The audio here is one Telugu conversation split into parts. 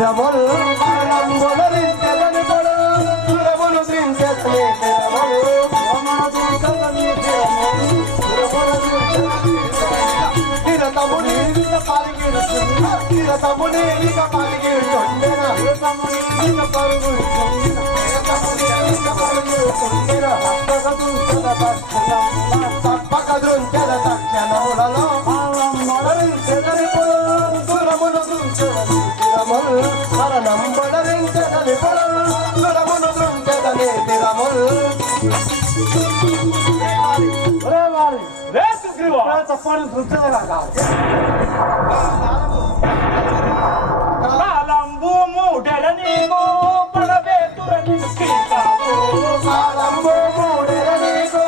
తిరముల్ మరణంబులరించెదని పొడు సురములు శ్రించెదని తిరముల్ తిరతముని తిరతముని ఇక పాలిగిరుండెన తిరతముని పరుగు తప్పకదుంచెద తక్షణములలో మరణించెదని పొడు సురములు శ్రించెదని తిరముల్ మరణంబులరించెదని పొడు సురములు శ్రించెదని తిరముల్ కాలంబు మూడెల నీకు పడవేతుర నిశ్చితాకు కాలంబు మూడెల నీకు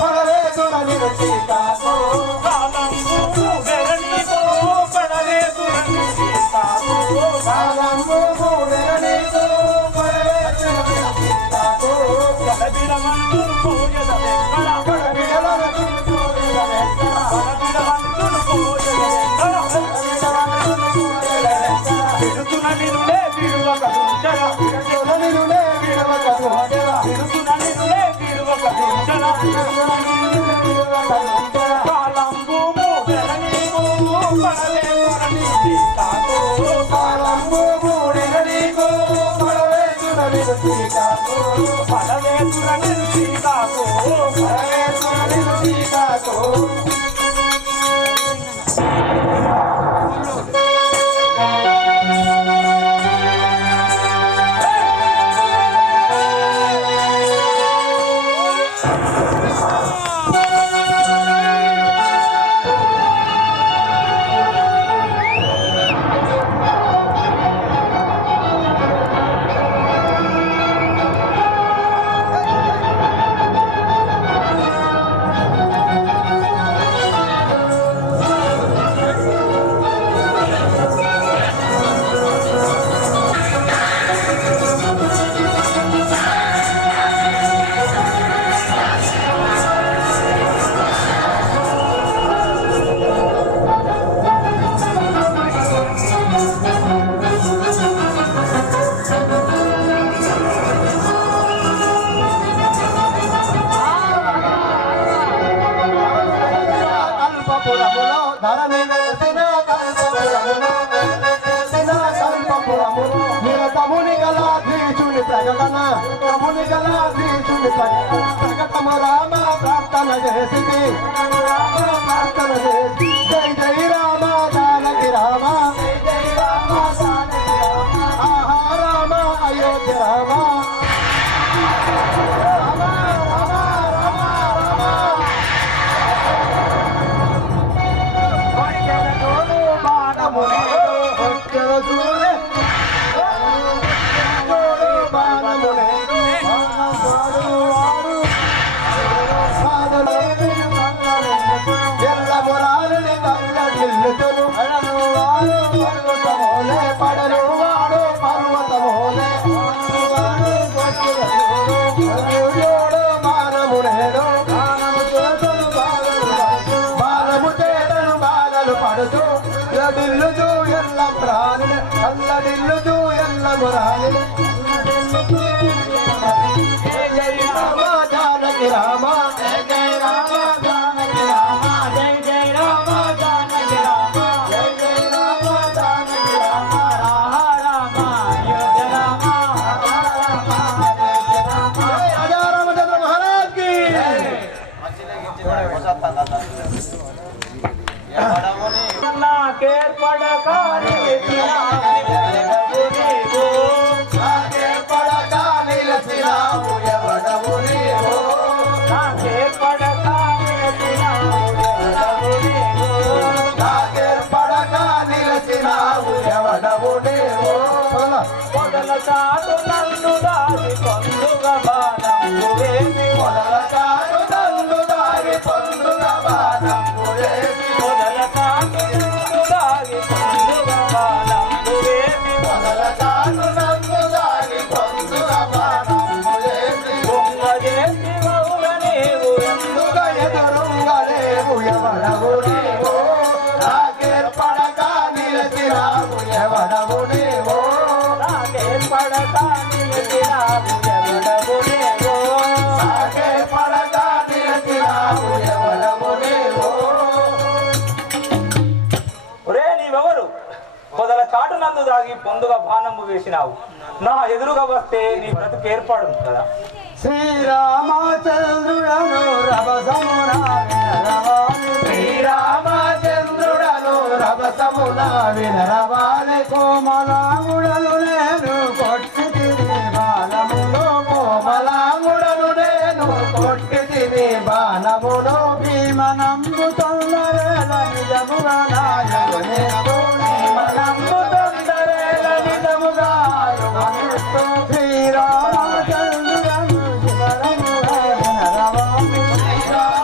పడవేతుర నిశ్చితాకు కాలంబు మూడెల నీకు పడవేతుర నిశ్చితాకు కాలంబు మూడెల నీకు పడవేతుర నిశ్చితాకు కడబిడమంతును పూజల వెంకట కడబిడమంతును పూజల వెంకట కడబిడమంతును పూజల వెంకట విడుతున నిన్నులే విడువక దుంచర విడుతున నిన్నులే విడువక దుంచర విడుతున నిన్నులే విడువక దుంచర కాలంబు మూడెల నీకు పడవేతుర నిశ్చితాకు కాలంబు మూడెల నీకు పడవేతుర నిశ్చితాకు పడవేతుర నిశ్చితాకు పడవేతుర నిశ్చితాకు ప్రకటము రామ ప్రార్థన చేసి ప్రార్థన చేసి జై జై రామ జానకి రామ జై రామ జానకి రామ ఆహా రామ అయోధ్య రామ రామ రామ రామ రామ బాణమునే చూడే బాణమునే ఎల్ల మురాలని కళ్ళిల్లుతును పర్వతమోలే పడను వాడు పర్వతమోలే బాణమునేడు బాణము చేతను బాధలు పడుతూ దిల్లుతూ ఎల్ల ప్రాణులు అల్లడిల్లుతూ ఎల్ల మురాలి జై రామ జానకి రామ జై రామ జానకి రామ జై జై రామ జానకి రామ జై జై రామ జానకి రామ రామ రామ అయోధ్య రామ రాజా రామచంద్ర మహారాజ్ కి నాకేర్పడకాని మొదల చాటు నన్ను దారి పొందుగ బాణంబు వేసి మొదల చాటు నన్ను దారి పొందుగ బాణంబు వేసి మొదల చాటు నన్ను దారి పొందుగ బాణంబు వేసి మొదల చాటు నన్ను దారి పొందుగ బాణంబు వేసి దొంగ చేసి మౌల నీవు ఎందుక ఎదురుంగలేవు ఎవడవు నీవు నాకేర్పడక నిలిచినావు ఎవడవు నీవు పడతా నిలిచినావు ఎవడవు నీవు సాగే పడగా నిలిచినావు ఎవడవు నీవు ఒరే నీవెవరు పొదల చాటు నందు దాగి పొందుగా బాణము వేసినావు నా ఎదురుగా వస్తే నీ బ్రతుకు ఏర్పాడు కదా శ్రీరామచంద్రుడను రభసమున వినరవాలి శ్రీరామచంద్రుడను రభసమున వినరవాలి కోమలాంగుడను నేను కొట్టి తిని బాణములో కోమలాంగుడను నేను కొట్టి తిని బాణములో భీమనంబు తొందరేల నిజముగా నాయకుని భీమనంబు తొందరేల నిజముగా శ్రీరామచంద్రుడను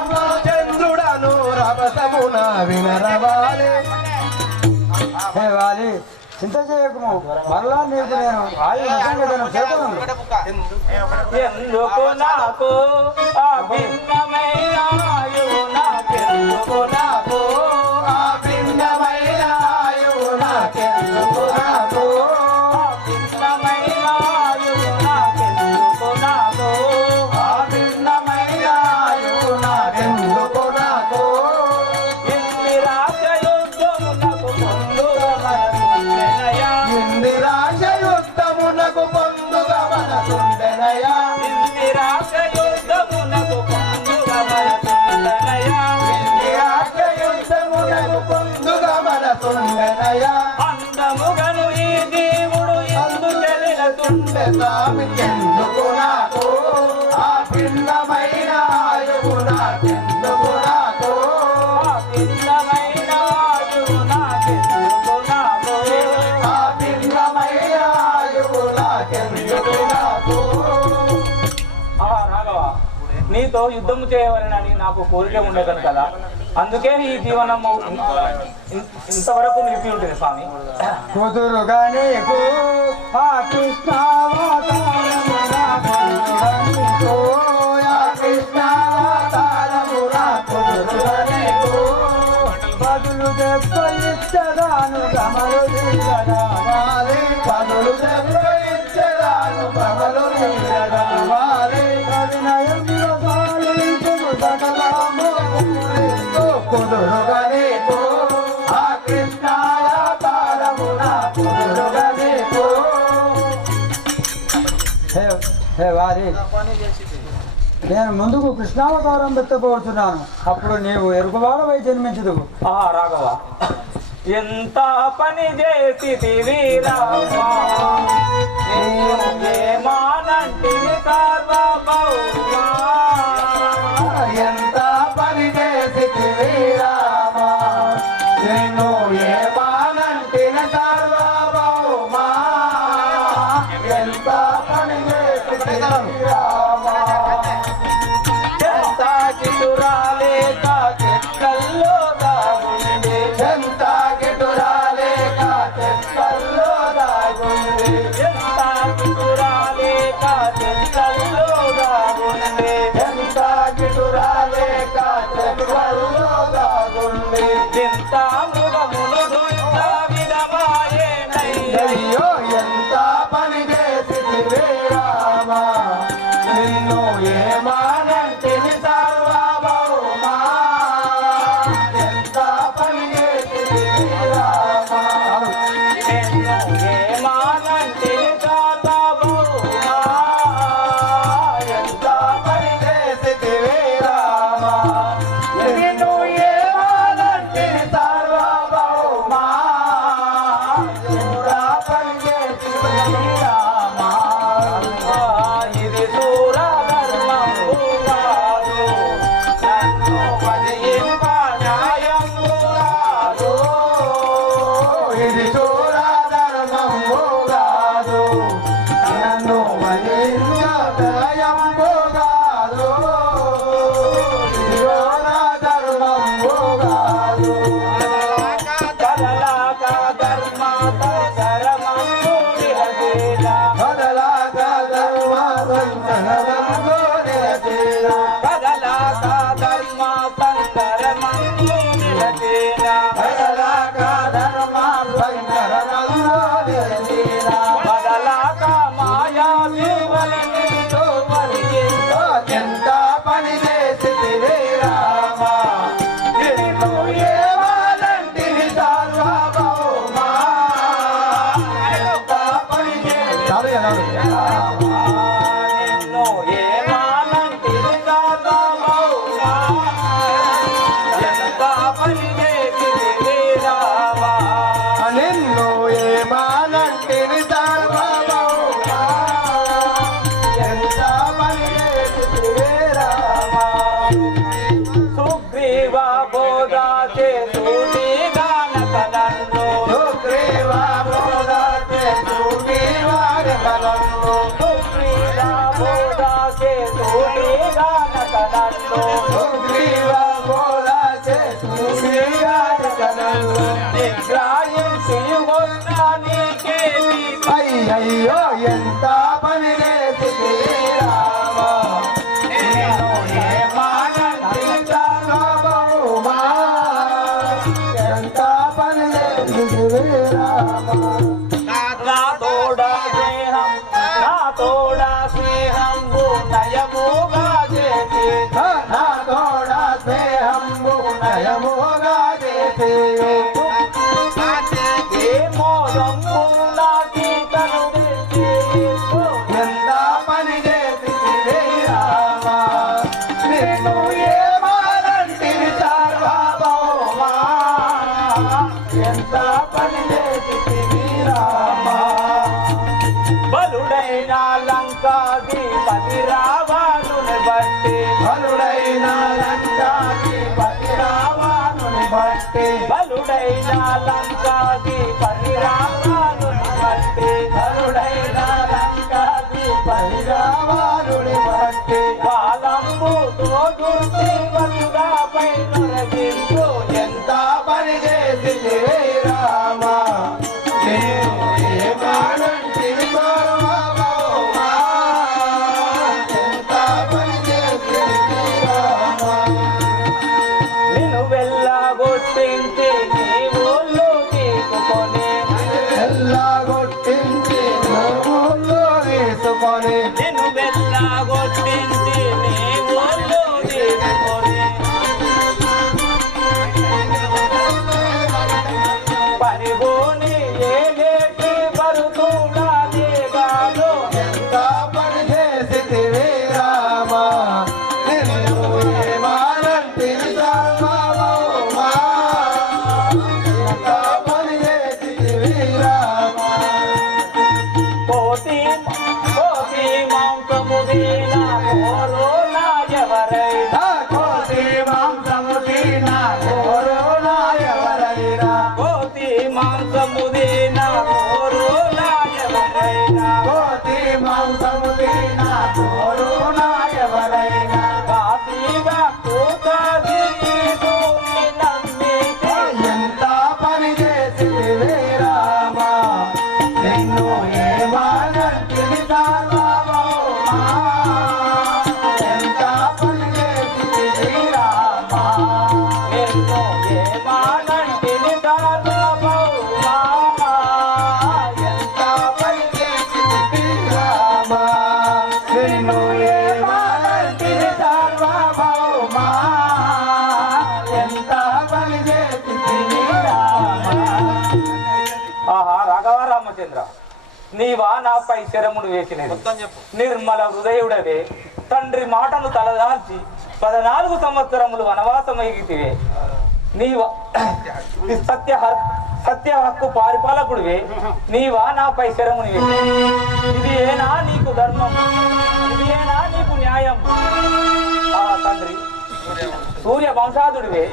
శ్రీరామచంద్రుడను రభసమున వినరవాలి వాలి చింత చేయకము మరలా నీకు నేను ఆయు ఎందుకు నాకు ఆ భిన్నమైన ఆయువు నాకెందుకు నాకు ఆ భిన్నమైన ఆయువు నాకెందుకు నాకు ఆ భిన్నమైన ఆయువు నాకెందుకు నాకు ఆ భిన్నమైన ఆయువు నాకెందుకు నాకు ఇంది రాజయుద్ధమునకు పొందుగా మనసుండెనయా ఇంది రాజయుద్ధమునకు పొందుగా మనసుండెనయా ఇంది రాజయుద్ధమునకు పొందుగా మనసుండెనయా ఇంది రాజయుద్ధమునకు పొందుగా మనసుండెనయా అందముగను ఈ దేవుడు ఎందు చెలినతుండె స్వామికెందుకు నాకు ఆ భిన్నమైన ఆయువు నాకెందుకు నాకు ఆ భిన్నమైన ఆయువు నాకెందుకు నాకు ఆ భిన్నమైన ఆయువు నాకెందుకు నాకు రాఘవ నీతో యుద్ధము చేయవలనని నాకు కోరిక ఉండేది కదా అందుకే ఈ జీవనము ఇంతవరకు నిలిపి ఉంటుంది స్వామి కుదురుగా నీకు ఆ కృష్ణావతారమున ఆ కృష్ణావతారమున కుదురుగా నీకు బదులు దెబ్బ ఇచ్చదాను గమలు నీరడాలి బదులు దెబ్బ ఇచ్చదాను గమలు నీరడాలి అవినయంలో సాలించుము సకలము కుదురుగా నీకు ఆ కృష్ణావతారమున కుదురుగా నీకు హే వారి నేను ముందుకు కృష్ణావతారం ఎత్తబోతున్నాను అప్పుడు నీవు ఎరుగువాడవై జన్మించదువు రాఘవ ఎంత పని చేసి మానంటిని సార్వభౌమా ఎంత పని చేసి రామా నేను ఏమానంటిన సార్వభౌమా ఎంత పని చేసి రామా ఎంత కిటురాలేక చెక్కల్లో దాగుండి ఎంత గిటురాలేక చెక్కల్లో దాగుంది ఎంత కిటురాలేక చెక్కల్లో దాగుండి ఎంత గిటురాలేక చెక్కల్లో దాగుంది ఎంత మృగములు దుంత విధమాయేనయ్య అయ్యో ఎంత పని చేసి రామా నిన్ను ఏమానంటిని సార్వభౌమా ఎంత పని చేసి రామా నిన్ను ఏమానంటిని సార్వభౌమా ఎంత పని చేసి రామా నిన్ను ఏమానంటిని సార్వభౌమా చూడా పని చేసి రామా ఇది సూర ధర్మము కాదు నన్ను భజింప న్యాయము కాదు ఇది చూడధర్మము కాదు నన్ను భజించదయము కాదు ఇది చూడధర్మము కాదు కదలాక ధర్మ ధర్మము విరచేల కదలాక ధర్మ సంకలము నిరచేల కదలాక ధర్మ సంకరమందు విరచేల కదలాక ధర్మ సంకలము నిరచేల కదలాక మా అయ్యో ఎంత పని చేసి రామ ఎంత పని చేసి రామ నా తోడా స్నేహంబు నయముగా చేసి నా తోడా స్నేహంబు నయముగా చేసి ఎంత పని చేసి రామ నిన్ను ఏమానంటివి సార్వభౌమా ఎంత పని చేసి రామ బలుడైన లంకాధిపతి రావణుని బట్టి బలుడైన లంకాధిపతి రావణుని బట్టి బలుడైన లంకాధిపతి రావణుని బట్టి బలుడైన లంకాధిపతి రావణుని బట్టి బాలంబుతో గుర్తి వసుదాపై నొరగించు ఎంత పని చేసి రామ నేను ఏమానంటివి సార్వభౌమా ఎంత పని చేసి రామ నిన్ను వెళ్ళగొట్టించి నీ ఊళ్ళు తీసుకొని ఎల్లాగొట్టించి నువ్వుల్లో తీసుకొని నిన్ను వెళ్ళగొట్టించి నీ ఊళ్ళు తీసుకొని పరిగోని ఏలేటి బరుతుడాది గాను ఎంత పని చేసి రామ నిన్ను ఏమానంటివి సార్వభౌమా ఎంత పని చేసి రామ కోటి మాంసము దీన కోరు నా ఎవరైనా కోటి మాంసము తిన కోరునా ఎవరైనా కోటి మాంసము దీన కోరు నా ఎవరైనా కోటి మాంసము తిన కోరునా ఎవరైనా కాశీగా కూతాది భూమి నమ్మితే ఎంత పని చేసి రామ నిన్ను ఏమానంటివి సార్వభౌమా ఎంత పని చేసి రామ నిన్ను ఏమానంటిని సార్వభౌమా ఎంత పని చేసి రామ నిన్ను ఏమానంటివి సార్వభౌమా ఎంత పని చేసి రామ ఆహా రాఘవ రామచంద్ర నీవా నాపై శరమును వేసినది నిర్మల హృదయుడవే తండ్రి మాటను తలదాల్చి 14 సంవత్సరములు వనవాసమైగితివే నీవా సత్య హక్కు పరిపాలకుడివే నీవా నాపై శరమును వేసి ఇది ఏనా నీకు ధర్మం ఇది ఏనా నీకు న్యాయం ఆ తండ్రి సూర్య వంశాదుడివే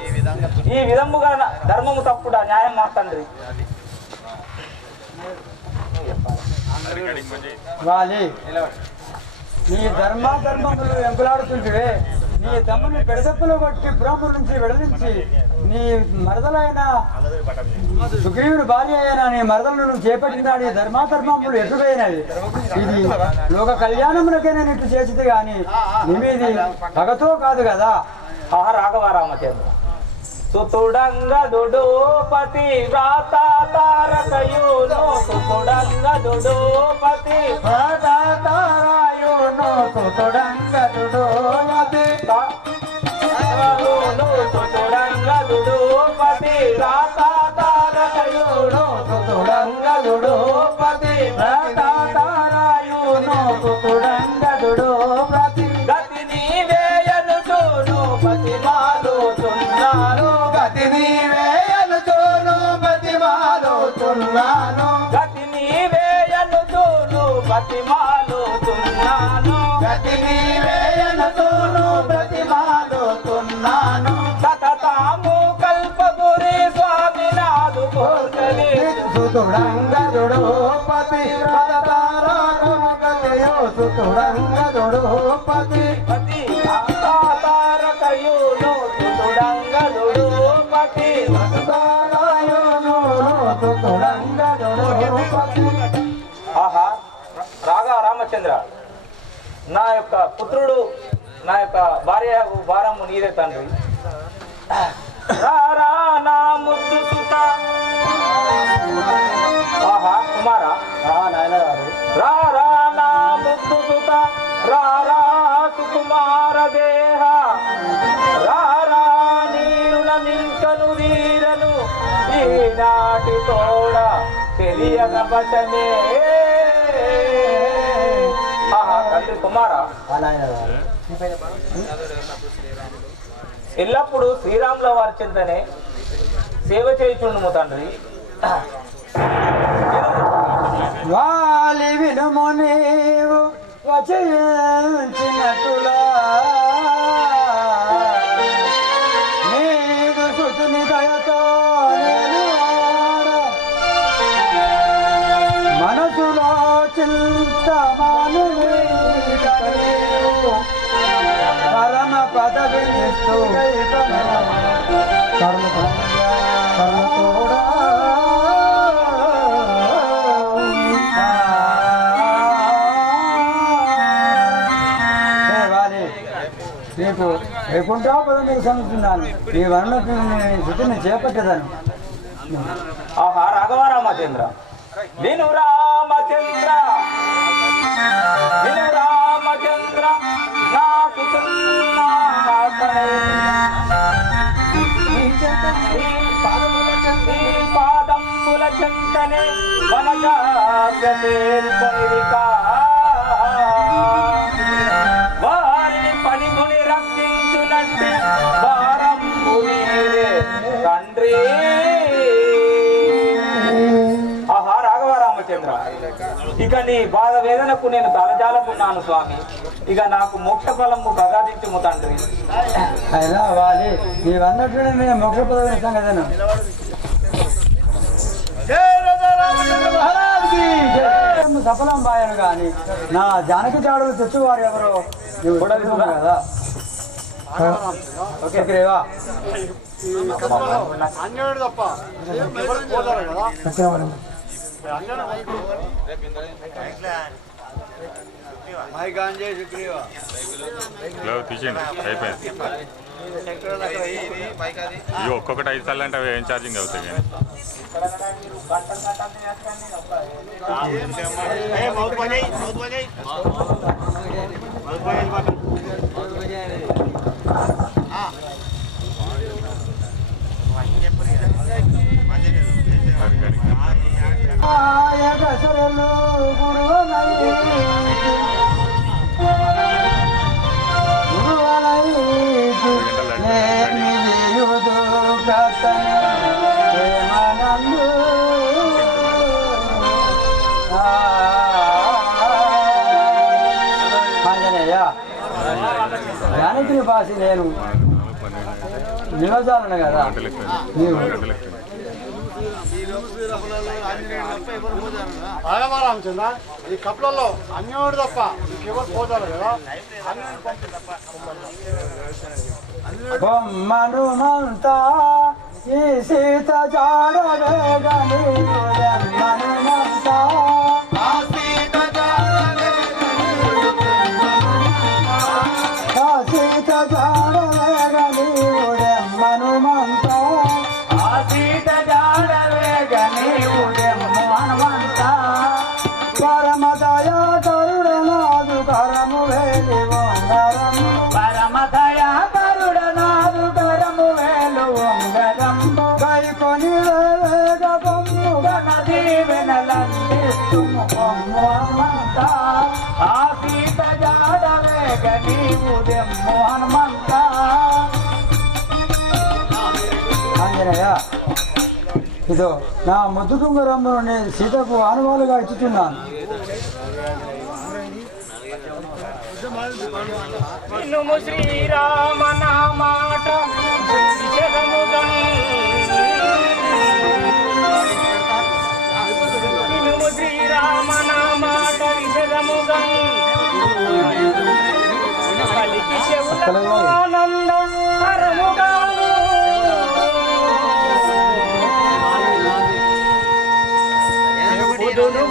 ఈ విధముగా ధర్మము తప్పుడా న్యాయం మా తండ్రి వాలి నీ ధర్మాధర్మములు వెంపులాడుతుంటే నీ తమ్ముని పెడదప్పులు కొట్టి పురము నుంచి విడరించి నీ మరదలైన సుగ్రీవుని భార్య అయిన నీ మరదలను నువ్వు చేపట్టిన నీ ధర్మాధర్మములు ఎటుపోయినవి ఇది లోక కళ్యాణములకైనా నిట్టు చేసింది కానీ నిమీది పగతో కాదు కదా ఆ రాఘవ రామచంద్ర సుతుడంగదుడు పతి వ్రాతారకయును సుతుడంగదుడు పతి తారాయును సుతుడంగదుడు మతి సుతుడంగదుడు పతి వ్రాతారకయును సుతుడంగదుడు పతి తారాయును సుతుడంగదుడు ప్రతి గతి నీవేయనుచూను పతి మాలుచున్నాను గతి నీవేయనుచూను ప్రతి మాలుచున్నాను గతి నీవేయనుచూను పతి మాలుచున్నాను గతి నీవేయనుచూను ప్రతి మాలుచున్నాను సతతాము కల్పపురి స్వామి నాదు కోర్కలి సుతుడంగదుడు పతి తారాయును సుతుడంగదుడు పతి పతి తారకయును సుతుడంగదుడు పతి తారాయును సుతుడంగదుడు పతి ఆహా రాగా రామచంద్ర, నా యొక్క పుత్రుడు, నా యొక్క భార్య భారము నీదే తండ్రి. రారా నా ముద్దు సుత, ఆహా కుమారా, రారా నా ముద్దు సుత, రారా సుకుమార దేహ, రారా నీరున మింకను వీరను ఈనాటి తోడ తెలియక పచనే. ఆహా తండ్రి కుమారా, ఎల్లప్పుడూ శ్రీరాముల వారి చింతనే సేవ చేయుచుండుము తండ్రి. వాలి వినుము నీవు వచించినట్టులా, నీదు సుతుని దయతో నేను మనసులో చింతమాను పరమ పదవి కూడా నీకు వైకుంఠాపురం మీకు సంగుతున్నాను. ఈ వర్ణకు శుద్ధిని చేపట్టేదాను. ఆహా రాఘవ రామచంద్ర, విను రామచంద్ర, విను రామచంద్ర, నాకు పాదముల చెంతనే వనజాగేర్పరికా, వారిని పనిముని రక్షించునట్టి వారంబు నీరే తండ్రి. ఆహా రాఘవ రామచంద్ర, ఇక నీ బాధ వేదనకు నేను తలజాలకున్నాను స్వామి. ఇక నాకు మోక్ష ఫలము ప్రసాదించుము తండ్రి. అయినా వాలి నీవన్నట్టు నేను మోక్ష పదవిని సంగతను. సఫలం బాయను కానీ నా జానకి చాడులు తెచ్చువారు ఎవరో నువ్వు కదా. ఓకే రేవా తీసేయండి అయిపోయింది. ఇవి ఒక్కొక్కటి 5 సార్లు అంటే అవి ఏం ఛార్జింగ్ అవుతాయి కానీ జానకిని భాష నేను నివజాలను కదా రామచంద్ర, ఈ కప్పులలో అన్యోడు తప్ప ఇంకెవరు పోతారు కదా. బొమ్మను మంతా ఈ సీత జాడవేగని బొమ్మను మంతా సీత జాడవేగని బొమ్మను మంతా సీత జాడవేగని హనుమంతా పరమ దయా కరుణనాదు కరము వేలి వంగరం పరమ దయా కరుణనాదు కరము వేలు వంగరం గైకొని వేగ బొమ్ము గణ దీవెనలందిస్తుము బొమ్ము హనుమంతా ఆ సీత జాడవేగ నీవు దెమ్ము హనుమంతా. ఆంజనేయ, ఇదో నా ముద్దు కుంగరమ్మను నేను సీతకు ఆనువాలుగా ఇచ్చుతున్నాను. వినుము శ్రీరామ నా మాట విషదముగం, వినుము శ్రీరామ నా మాట విషదముగం, కలికి చెవులకు ఆనంద హరముగాను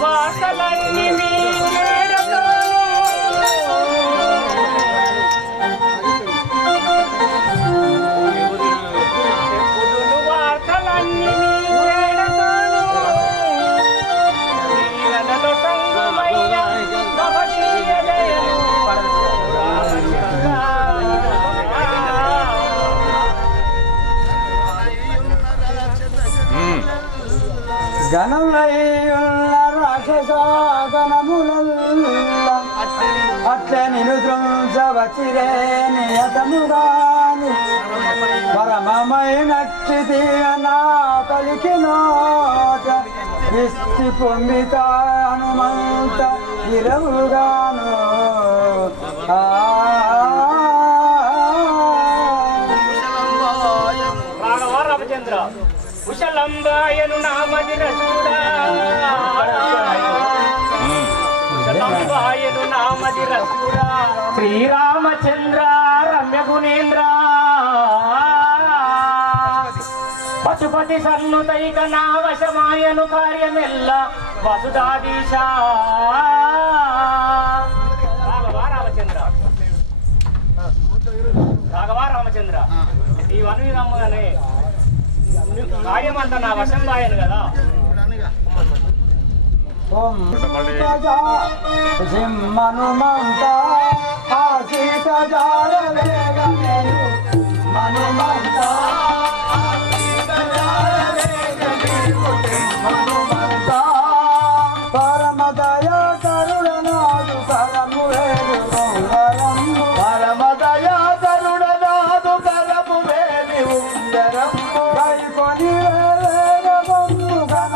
వాసలన్నీ గణములయ్యున్న రాక్షస గణములల్ల అట్లే నిను ద్రుంచవచ్చిరే నియతముగాని పరమమైనట్టిది నా పలికినోట ఇష్టి పొమ్మిత హనుమంత గిరవుగాను రాఘవ రామచంద్ర కుశలంబాయను నామది రసూడా కుశలంబాయను నామది రసూడా శ్రీరామచంద్ర రమ్య గుణేంద్ర పశుపతి సన్నుతైక నా వశమాయను కార్యమెల్ల వసుధాదీశ రాఘవ రామచంద్ర ఈ వనవి నమ్మగానే కార్యమంతా నా వశం బాయను కదా మనుమంత ఆశీత మనుమంత పరమదయ కరుణనాదు కరము వేరు పరమదయ కరుణనాదు కరము వేలి ఉందరము కైకొని వేరము ఘన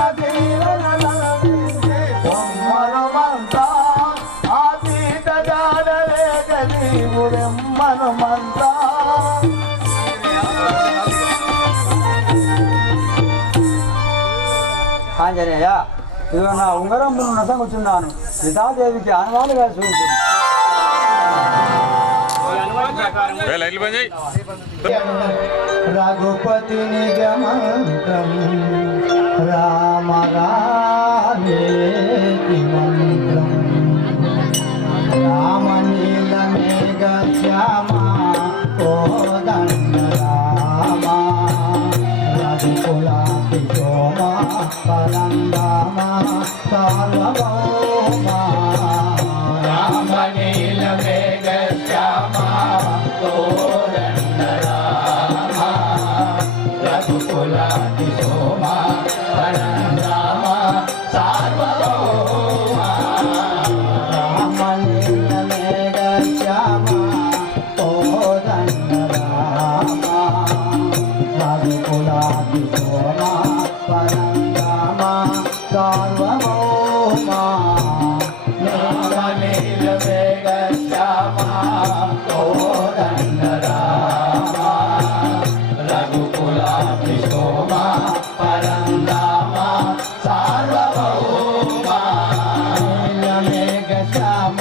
మనుమంత ఆశీత జాడలేక మనుమంత ఆంజనేయ ఇదిగో నా ఉంగరం నసంగుచున్నాను సీతాదేవికి ఆనవాలుగా చూసి రఘుపతి నిగమంత్రం రామ రామేతి మంత్రం రామ నీల మేఘ శ్యామ కోదండ రామ రఘుకులాపి సోమ పరందామ సార్వభౌమ రామ నీల మేఘ శ్యామ కోదండ రామ రఘుకులాపి సోమ పరందామ సార్వభౌమ రామ నీల మేఘ శ్యామ కోదండ రామ రఘుకులాపి సోమ పరందామ సార్వభౌమ రామ నీల మేఘ శ్యామ కోదండ రామ రఘుకులాపి సోమ పరందామ సార్వభౌమ నీల మేఘ శ్యామ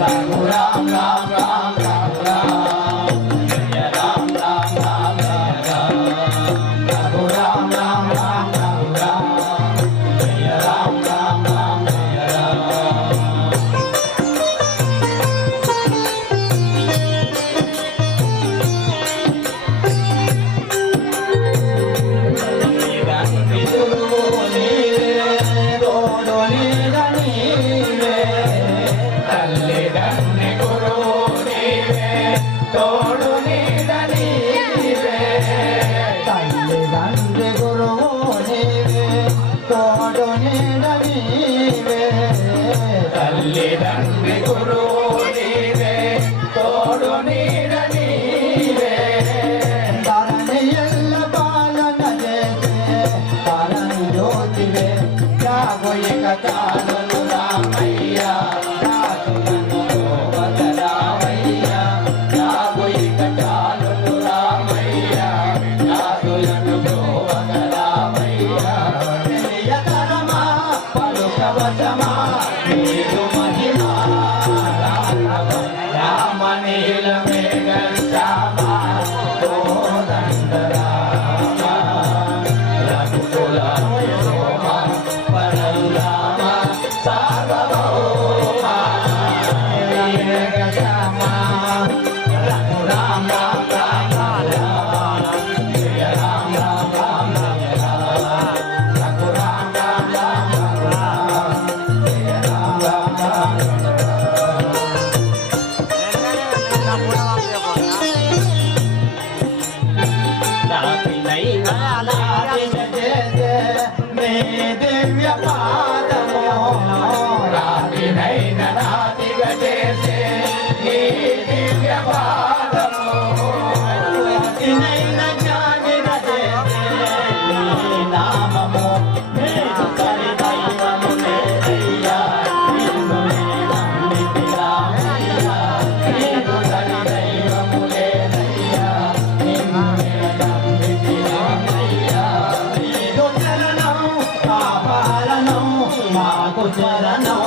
రఘు రామ రామ రామ రామ జయ రామ రామ రామ జయ రామ రఘు రామ రామ రామ రఘు రామ జయ రామ రామ రామ జయ రామ తల్లిదండ్రి గురువు నీవే తోడు నీడ నీవే తల్లిదండ్రి గురువు నీవే తోడు నీడ నీవే తల్లిదండ్రి గురువు నీవే తోడు నీడ నీవే ధరణి ఎల్ల పాలన చేసే పరంజ్యోతివే జాగోయిక చాలు రామయ్య రాజులను గోవద రామయ్య జాగోయిక చాలు రామయ్య రాజులను గోవద రామయ్య తెలియతరమా పలుకవశమా నీరు మహిమా రామ నీల మేఘ శ్యామ కోదండ రామ రఘుకులాపి సోమ పరందామ సార్వభౌమ మేఘ శ్యామ రఘు రామ రామ రామ జయ రామ రామ రామ జయ రామ రఘు రామ రామ రామ జయ రామ రామ రాతినైన నాతిగా చేసే నీ దివ్య పాదము రాతినైన జ్ఞానిగా చేసే నీ నామము నేను సరి దైవము లేదయ్యా నిన్ను నమ్మితి రామయ్యా నేను సరి దైవము లేదయ్యా నిన్ను నమ్మితి రామయ్యా నీదు చరణం పాపాలను మాకు చరణం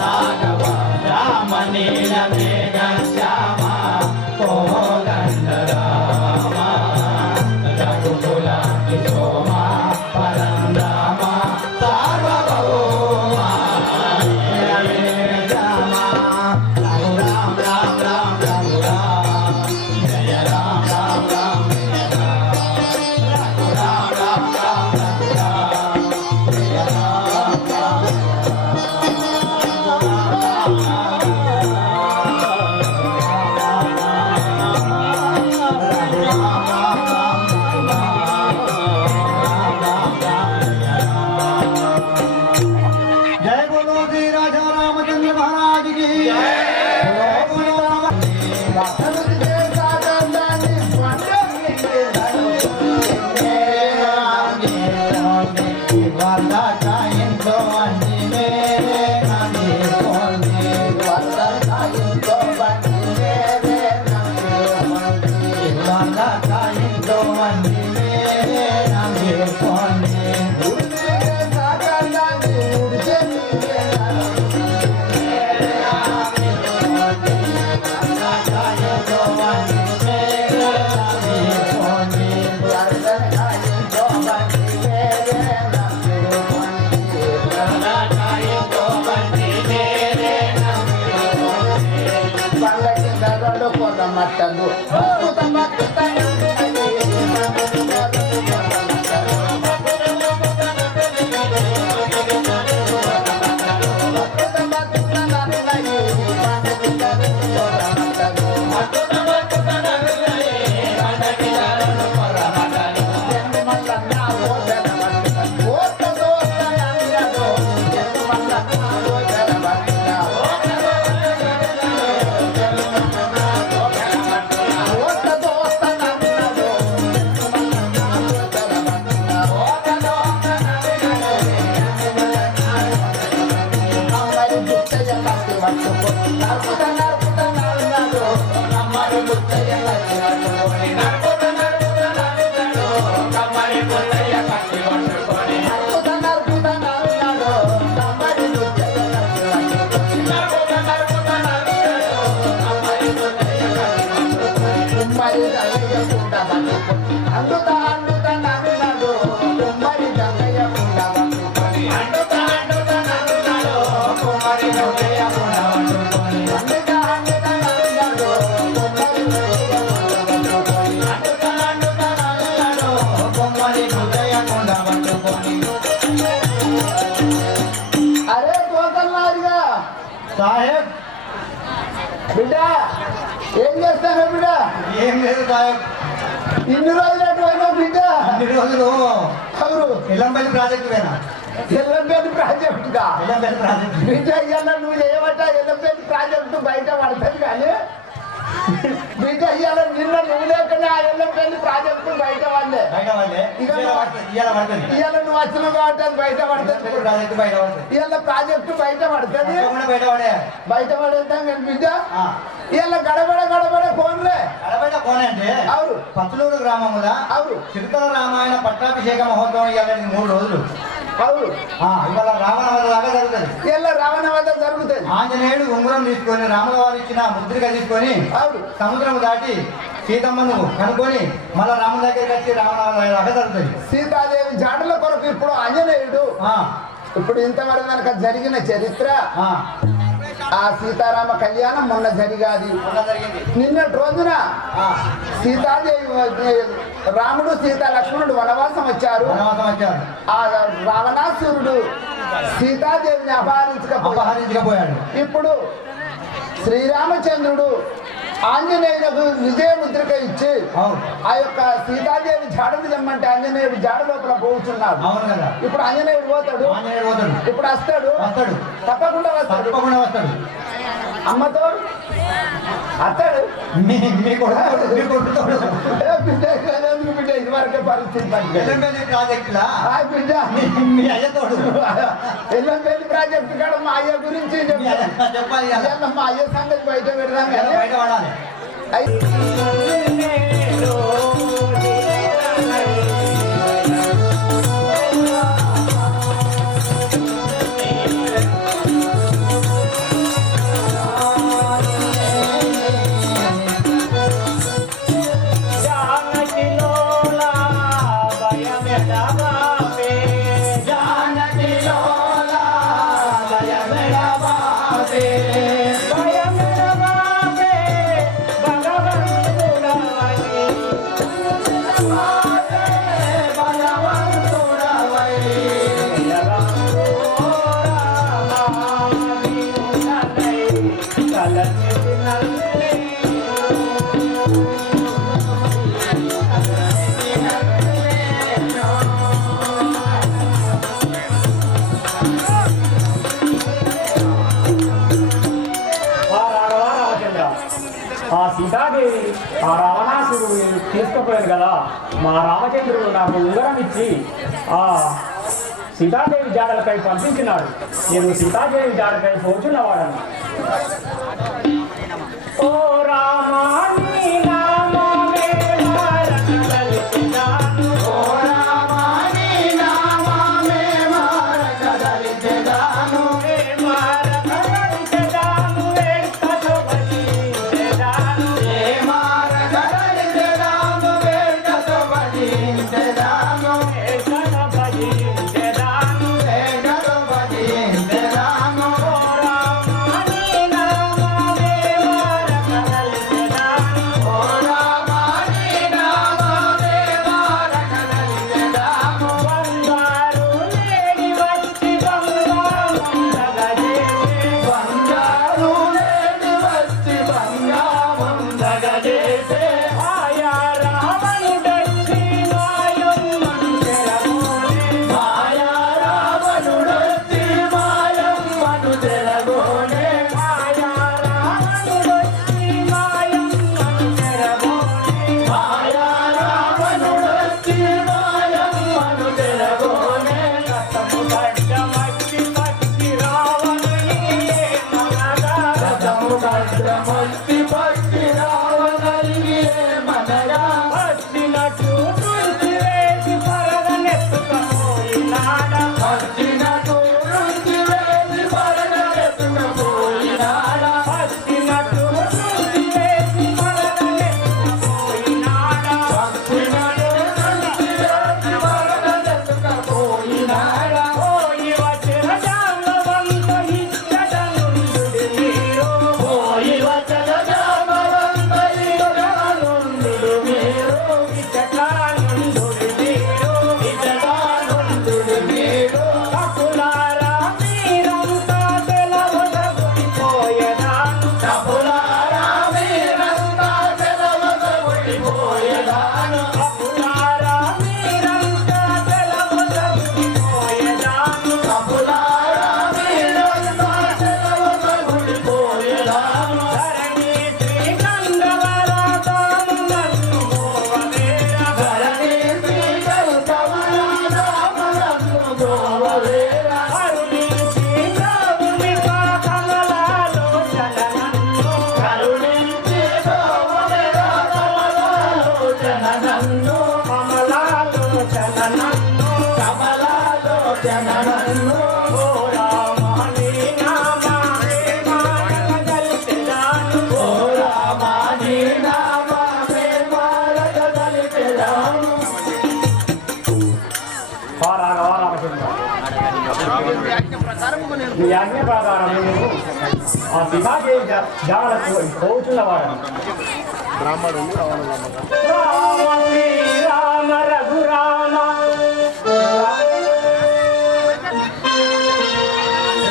రాఘవ రామ నీల మేఘ శ్యామ కోదండ రామ రఘుకుల సోమ పరంధామ సార్వభౌమ రామ రామ రామ రామ రామ రామ జయ రామ రామ రామ రామ రామ రామ రామ జయ రామ రామ जय बोलो श्री राजा रामचंद्र महाराज की जय बोलो साहेब బిడ్డ ఏం చేస్తాను బిడ్డ ఏం లేదు సాహెబ్ ఇన్ని రోజులు బిడ్డ అన్ని రోజులు ఎవరు ఎల్లంపల్లి ప్రాజెక్టు పోయినా ఎల్లంపేట ప్రాజెక్టుగా ఎల్లంపల్లి ప్రాజెక్టు బిడ్డ ఇవాళ నువ్వు చేయబట్ట ఎల్లంపేట ప్రాజెక్టు బయట పడతాను కానీ బిడ్డ ఇవాళ నిన్న నువ్వు లేకుండా ఆ ఎల్లంపల్లి ప్రాజెక్టు బయట పడలే బయట వాళ్ళే ఇవాళ పడుతుంది ఇవాళ నువ్వు వచ్చిన కాబట్టి అది బయట పడుతుంది ప్రాజెక్టు బయట పడుతుంది ఇవాళ ప్రాజెక్టు బయట పడుతుంది బయట పడే బయట పడేద్దాం కానీ బిడ్డ ఇవాళ గడబడ ఫోన్లే అడబయట పోనంటే అవును పత్తులూరు గ్రామముల అవును చిరుతల రామాయణ పట్టాభిషేక మహోత్సవం ఇవాళ 3 రోజులు అవును ఇవాళ రావణ వధ దాకా జరుగుతుంది ఇవాళ రావణ వద్ద జరుగుతుంది ఆంజనేయుడు ఉంగరం తీసుకొని రాముల వారు ఇచ్చిన ముద్రిక తీసుకొని అవును సముద్రం దాటి సీతమ్మను కనుక్కొని మళ్ళా రాముల దగ్గరికి వచ్చి రావణ వధ దాకా జరుగుతుంది సీతాదేవి జాడల కొరకు ఇప్పుడు ఆంజనేయుడు ఇప్పుడు ఇంతవరకు కనుక జరిగిన చరిత్ర ఆ సీతారామ కళ్యాణం మొన్న జరిగాది నిన్నటి రోజున సీతాదేవి రాముడు సీత లక్ష్మణుడు వనవాసం వచ్చారు ఆ రావణాసురుడు సీతాదేవిని అపహరించకపోయాడు ఇప్పుడు శ్రీరామచంద్రుడు ఆంజనేయులకు విజయముద్రిక ఇచ్చి ఆ యొక్క సీతాదేవి జాడను తెమ్మంటే ఆంజనేయుడు జాడ లోపల పోతున్నాడు. ఇప్పుడు ఆంజనేయుడు పోతాడు, ఇప్పుడు వస్తాడు, తప్పకుండా వస్తాడు, అమ్మతో అత్తాడు. బిడ్డ ఇది వరకే పరిస్థితి. బిడ్డ ఎల్లంపల్లి ప్రాజెక్టు కాడ మా అయ్య గురించి చెప్పాలి. మా అయ్య సంగతి బయట పెడదాం కానీ ఆ సీతాదేవి ఆ రావణాసుడు తీసుకుపోయాడు కదా, మా రామచంద్రుడు నాకు ఉంగరం ఇచ్చి ఆ సీతాదేవి జాడలపై పంపించినాడు. నేను సీతాదేవి జాడపై పోచున్నవాడను. ఓ రామా నీ నామమే మారకదలిచెదాను, ఓ రామా నీ నామమే మారకదలిచెదాను, ఏ మారకదలిచెదాను వెంకట భజించెదాను, ఏ మారకదలిచెదాను వెంకట భజించెదాను, వెంకట భజించెదాను, వెంకట భజించెదాను, ఓ రామా నీ నామమే మారకదలిచెదాను, ఓ రామా నీ నామమే మారకదలిచెదాను, బంగారు లేడి వచ్చి బంగారు లేడి వచ్చి బంగారుందగజేసే, ఆయా రావణుడొచ్చి మాయమ్మను చెరగోనే, మాయా రావణుడొచ్చి మాయమ్మను చెరగోనే, మాయా రావణుడొచ్చి మాయమ్మను చెరగోనే, మాయా రావణుడొచ్చి మాయమ్మను చెరగోనే, రథము గడ్డమచ్చి పచ్చి రావణుని ఏమనగా, రథము గడ్డమచ్చి పచ్చి రావణుని ఏమనగా, వచ్చినట్టు తులసి వేసి పరగనెత్తుకపోయినాడ, వచ్చినట్టు తులసి వేసి పరగనెత్తుకపోయినాడ, వచ్చినట్టు తులసి వేసి పరగనెత్తుకపోయినాడ, వచ్చినట్టు తులసి వేసి పరగనెత్తుకపోయినాడ, పోయి వచ్చిన జాంబవంత ఇచ్చట నుండుడి మీరు, పోయి వచ్చిన జాంబవంత ఇచ్చట నుండుడి మీరు, ఇచ్చట నుండుడి మీరు, ఇచ్చట నుండుడి మీరు, తప్పులారా మీరంతా తెలవదగుడిపోయేదాను, తప్పులారా మీరంతా తెలవదగుడిపోయేదాను, తప్పులారా మీరంతా తెలవదగుడిపోయేదాను, తప్పులారా మీరంతా తెలవదగుడిపోయేదాను, ధరణి శ్రీకందవరాతాము నన్ను గోవవేరా, ధరణి శ్రీకందవరాతాము నన్ను గోవవేరా, కరుణించి గోవునిపా కమలాలోచన నన్ను, కరుణించి గోవునిపా కమలాలోచన నన్ను, కమలాలోచన నన్ను, కమలాలోచన నన్ను, ఓ రామా నీ నామమే మారకదలిచెదాను, ఓ రామా నీ నామమే మారకదలిచెదాను. ఈ ఆజ్ఞ ప్రకారం నేను ఆ సీతాదేవి జాడలకు పోతున్నవాడను. రామ శ్రీరామ రఘురామ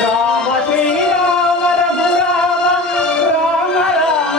రామ శ్రీరామ రఘురామ రామ రామ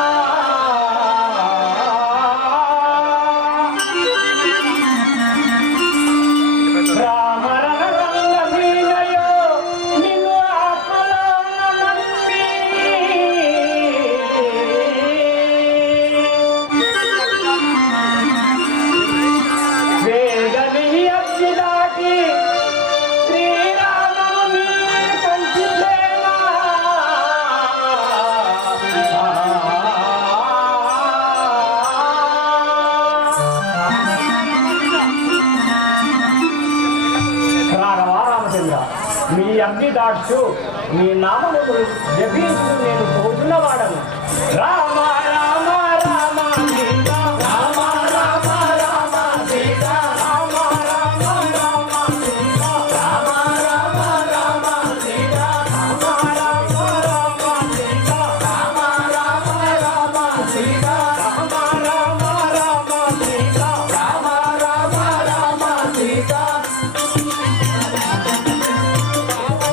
పాడుచు నీ నామములు జపించు నేను పోతున్నవాడను. రామ రామ రామ సీత రామ రామ రామ సీత రామ రామ రామ సీత రామ రామ రామ సీత రామ రామ రామ సీత రామ రామ రామ సీత రామ రామ రామ సీత రామ రామ రామ సీత.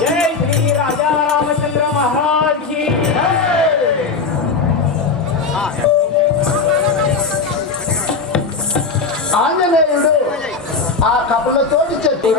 జై శ్రీ రాజా రామచంద్ర మహారాజ్ की ఆంజనేయుడు ఆ కపులతోటి చెప్పి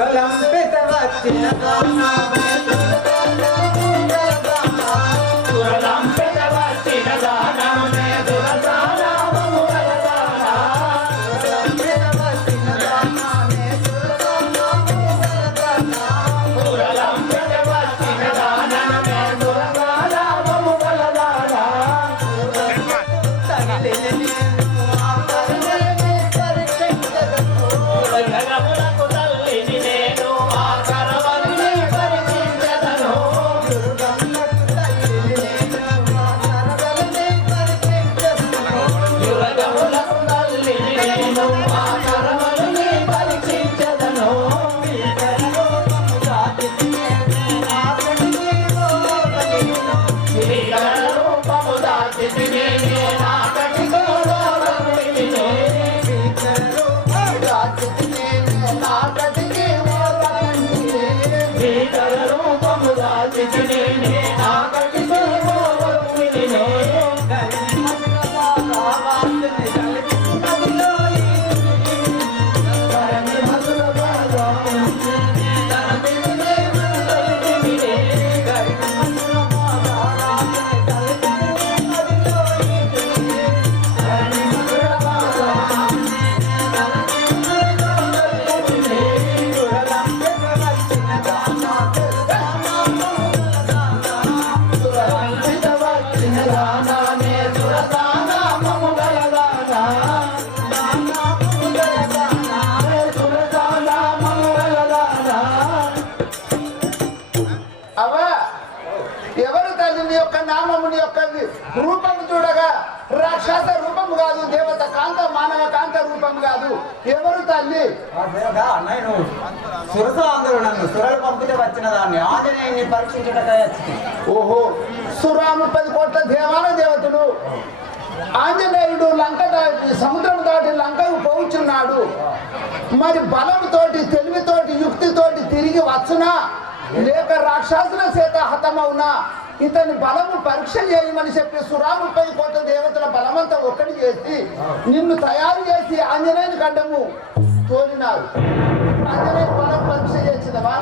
రూపము చూడగా రాక్షస రూపము కాదు, దేవత కాంత మానవ కాంత రూపం కాదు. ఎవరు తల్లి? నేను సురస అందరూ నన్ను సురలు పంపితే వచ్చిన దాన్ని ఆంజనేయుని పరీక్షించటకై వచ్చింది. ఓహో, సురాము 10 కోట్ల దేవాల దేవతలు. ఆంజనేయుడు లంక దాటి సముద్రం దాటి లంకకు పోవుచున్నాడు. మరి బలంతోటి తెలివితోటి యుక్తితోటి తిరిగి వచ్చునా లేక రాక్షసుల చేత హతమవునా? ఇతని బలము పరీక్ష చేయమని చెప్పి సురాము 10 కోట్ల దేవతల బలమంతా ఒక్కటి చేసి నిన్ను తయారు చేసి ఆంజనేయుని గడ్డము తోలినారు. ఆంజనేయుని బలం పరీక్ష చేసినవా?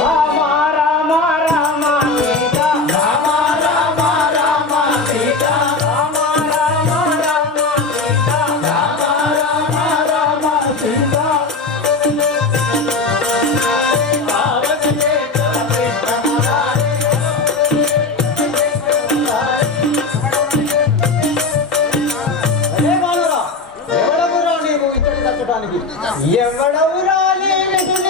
రామ రామ రామ సీత రామ రామ రామ సీత రామ రామ రామ సీత రామ రామ రామ సీత. ఎవడవురా నీవు ఇతడి తచ్చడానికి? ఎవడవురా నీవు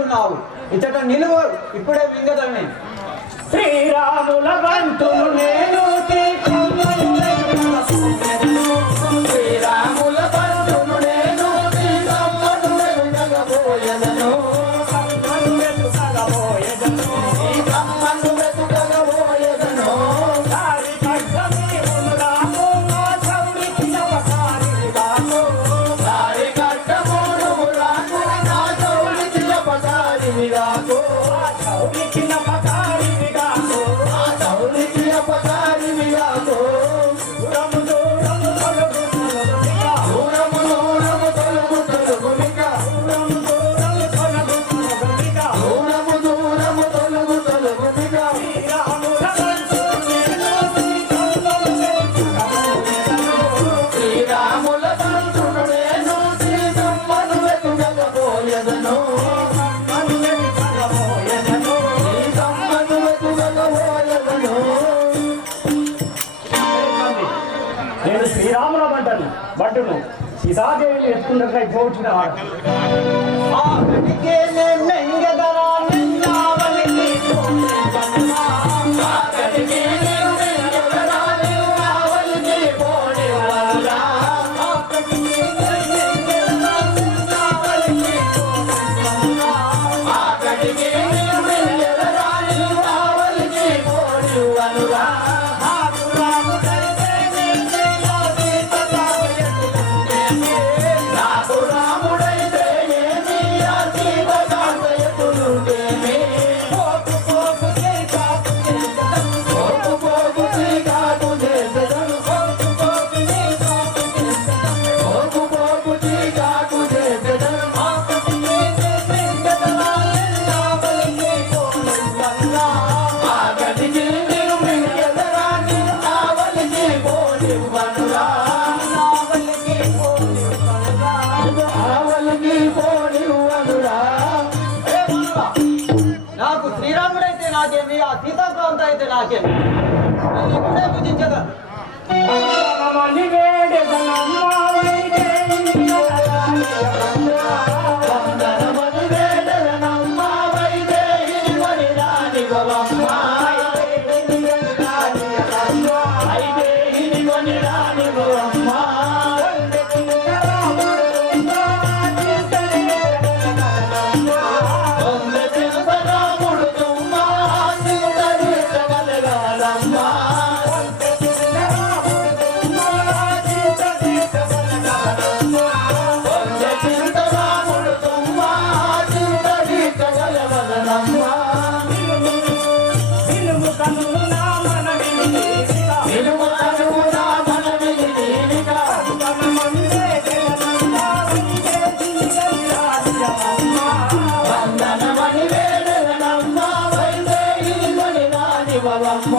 వెళ్తున్నావు? ఇచ్చట నిలువు, ఇప్పుడే మింగదని. శ్రీరాముల బంటును నేను శ్రీరాముల బంటును నేను సీతమ్మను వెతుకబోయెదను. సీతమ్మను వెతుకబోయెదను. దారి కట్టమీమును రాము మా చౌరికి అపకారిగాను. దారి కట్టమోను రాను నా చౌరికి అపకారిగాను. చౌరికి అపకారిగాను. నా చౌరికి అపకారిగాను. దూరము దూరము తొలగు తొలగునిగా. దూరము దూరము తొలగు తొలగునిగా. దూరము దూరము తొలగు తొలగునిగా. దూరము దూరము తొలగు తొలగునిగా. శ్రీరాముల బంటును నేను సీతమ్మను వెతుకబోయెదను. శ్రీరాముల బంటును నేను సీతమ్మను వెతుకబోయెదను. సీతమ్మను వెతుకబోయెదను. సీతమ్మను వెతుకబోయెదను. నేను శ్రీరాముల బంటును సీతాదేవిని ఎత్తుకున్నట్లయి పోచిన వాడు. ఆ గడికే నేను మెంగదరా నిన్నావలికి పోయేదన్నా. ఆకటికి నేను వెంగళరాని ఆవలికి పోనివ్వరా. ఆ గడికే నేను మెంగదరా నిన్నావలికి పోయేదన్నా. ఆకటికి నేను వెంగళరాని ఆవలికి పోనివ్వనురా. నాకు రాముడైతే నేనేలా సీతకాయెత్తుకుంటేనే. నాకు రాముడైతే ఏమి ఆ సీతకాంత ఎత్తులుంటేమి. పోకు పోకు చేకాకు చేసెదను. పోగు పోగు చీకాకు చేసెదను. పోకు పోకు చేకాకు చేసెదను. పోగు పోగు చీకాకు చేసెదను. ఆ గడికే నేను మెంగదరా నిన్నావలికి పోయేదన్నా. ఆకటికి నేను వెంగళరాని ఆవలికి పోనివ్వనురా. నావలికి పోయేదన్నా. ఆవలికి పోనివ్వనురా. నాకు శ్రీరాముడైతే నాకేమి, ఆ సీతాకాంత అయితే నాకేమి, నేను ఇప్పుడే పూజించదా. రామని వేడెదనమ్మా వైదేహినియరానియరమ్మా. వందనమని వేడనమ్మ వైదేహిని వనిరానివమ్మ. వైదేహినియరానియరమ్మా. వైదేహిని వనిరానివమ్మ. వందె తిరుపరాముడు తుమ్మ చింతనీయగలగాలమ్మ. వందె తిరుపరాముడు తుమ్మ చింతనీయగలగాలమ్మ. నిలువు కనువునా మనమిది నీవిగా. వందనమని వేడనమ్మ వైదేహిని వనిరానివమ్మ.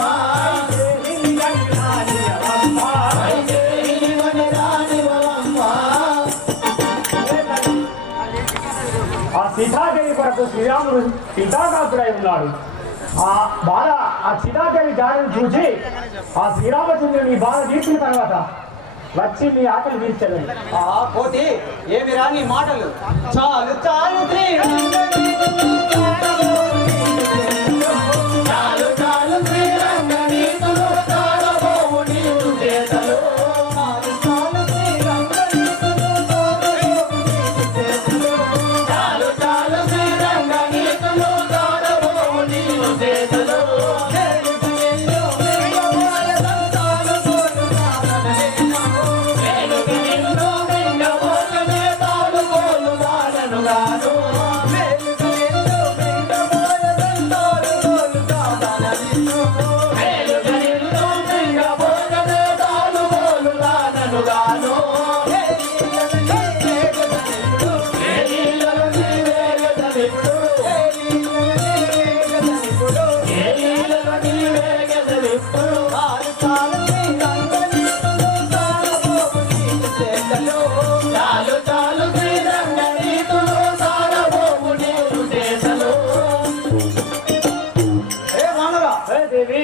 వైదేహిని వనిరానివమ్మ. ఆ సీతాదేవి కొరకు శ్రీరాముడు సీతాకాంతుడై ఉన్నాడు. ఆ బాధ, ఆ సీతాదేవి దారిని చూసి ఆ శ్రీరామచంద్రుని బాధ తీర్చిన తర్వాత వచ్చి మీ ఆకలి తీర్చలేదు. ఆ కోతి ఏమి రాని మాటలు. చాలు చాలు చాలు చాలు శ్రీరంగనీతులు తాళబోవు నీవు చేతలు. చాలు చాలు శ్రీరంగనీతులు తాళబోవు నీవు చేతలు. వెలుగు నిన్ను మింగబోకనే తాళుకోలు వాడనుగాను. వెలుగు నిన్ను మింగబోకనే తాళుకోలు వాడనుగాను. ఏలీలలో నీవేగదవిప్పుడు. ఏలీలలో నీవేగదవిప్పుడు. చాలు చాలు శ్రీరంగనీతులు తాళబోవు నీవు చేతలు. ఏ మానరా, దేవి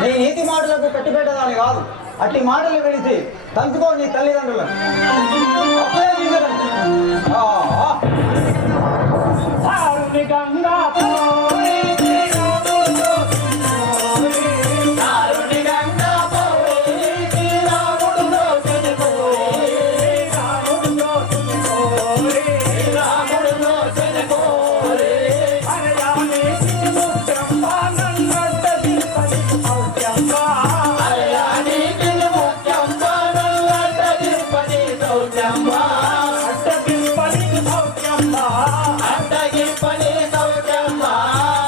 నీ నీతి మాటలకు కట్టిపెట్టదాని కాదు. అట్టి మాటలు విడిచి తంచుకో నీ తల్లిదండ్రులను. అప్పుడే దిగదను. ఆ దారుని గంగా పౌరి శ్రీరాముడు దారుని గంగా పౌరి శ్రీరాముడు దోచిన కోరి రాముడు దోచుని కోరి రాముడు దోచిన కోరి హరయామి ముఖ్యంబా నన్నట్ట దిల్పది సౌఖ్యంబా అల్లానికి ముఖ్యంబా నల్లట తిరుపతి సౌఖ్యంబా అట్ట దిల్పది సౌఖ్యంబా అడ్డగిప్పని సౌఖ్యంబా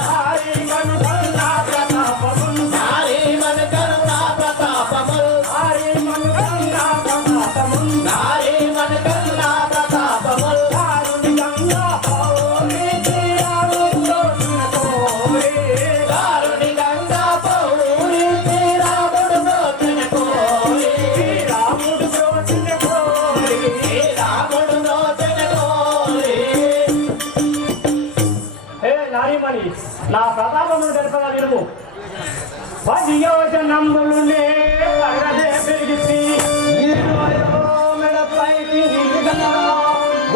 హరి మనుగన్నా ప్రతాపమున్ నారీ మన కరుణా ప్రతాపముల్ హరి మనుగన్నా ప్రతాపమున్ నారీ మన కరుణా ప్రతాపముల్ దారుని గంగా పౌరి శ్రీరాముడు దోచుని కోరి దారుని గంగా పౌరి శ్రీరాముడు దోచిన కోరి రాముడు దోచుని కోరి రాముడు దోచిన కోరి హే నారీమణి నా ప్రతాపమును తెలుపగా వినుము 10 యోజనములునే పరదే పెరిగితి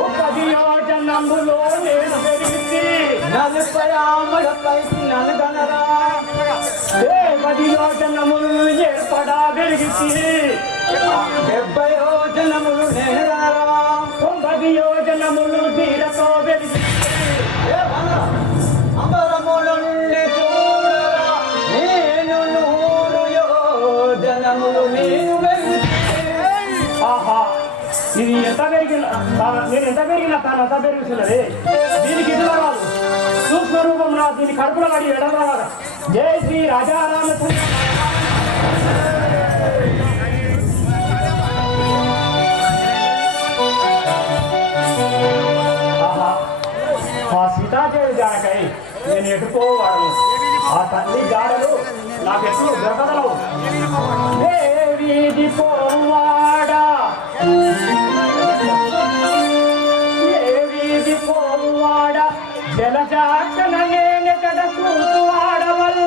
10 యోజనములో నేను పెరిగితి 10 యోజనములు ఏర్పడా పెరిగితి 9 యోజనములు తీరతో పెరిగితి అంబరముల నుండి చూడరా నేను 100 యోజనములు నేను ఆహా ఇది ఎంత పెరిగిన నేను ఎంత పెరిగినా తాను అంత పెరుగుతున్నది దీనికి ఇది రావాలి సూక్ష్మ రూపం నా దీని కడుపులో పడి ఎడమ రావాలి జై శ్రీ రాజారామచంద్ర ఆహా ఆ సీతాదేవి జాడకై నేను ఎటుకోవాడను ఆ తల్లి జాడలు నాకు ఎప్పుడు దొరకదలవు దేవి పోవాడా దేవి పోవాడా జలజాక్షణ నేనెక్కడ చూసువాడవల్